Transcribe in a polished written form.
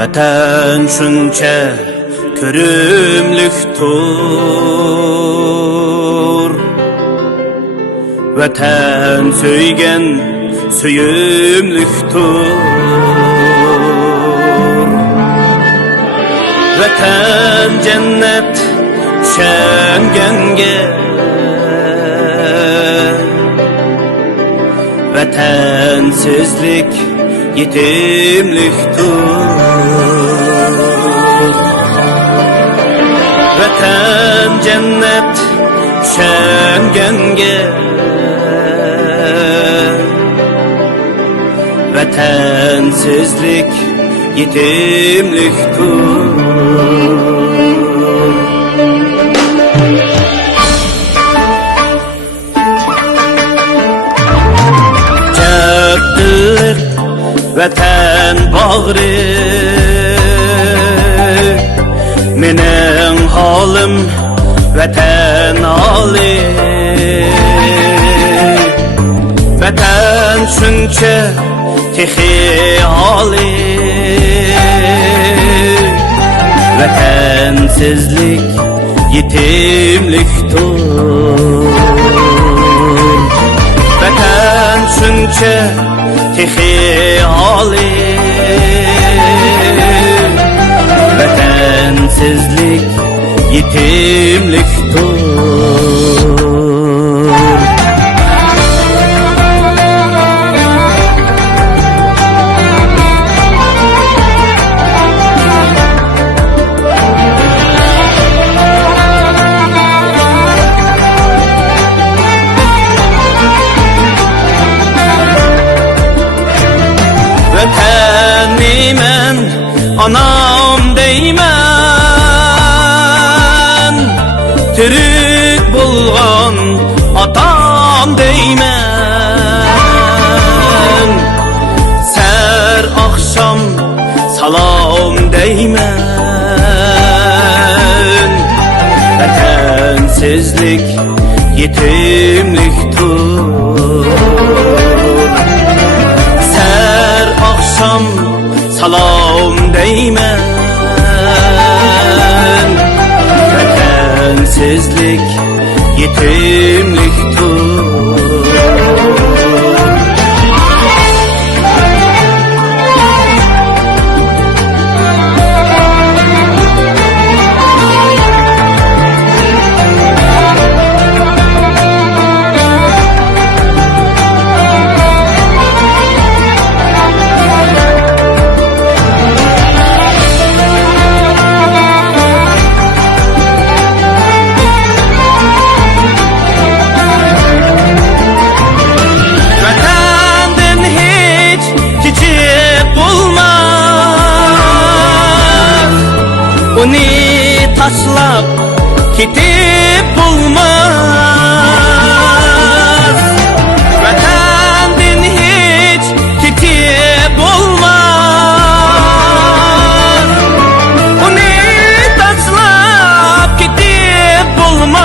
Vatan şuncha ko'rimlikdir. Vatan söygen söyümlükdür. Vatan cennet şengenge, vatansizlik yetimlikdir. Vatan cennet şengenge, vatansizlik yetimlikdir. Vatan bağrı, mening halim vatan ali. Vatan shuncha texi ali, vatansizlik yetimlikdir. Vatan shuncha texi ali, vatansizlik yetimlikdir. Vatanimmen anam deymen, Türk bulgan atam deymen, ser akşam salam deymen. Vatansizlik yetimlikdir. Ser akşam salam deymen, vatansizlik yetimlikdir. Onu taşlap kitip bulmaz,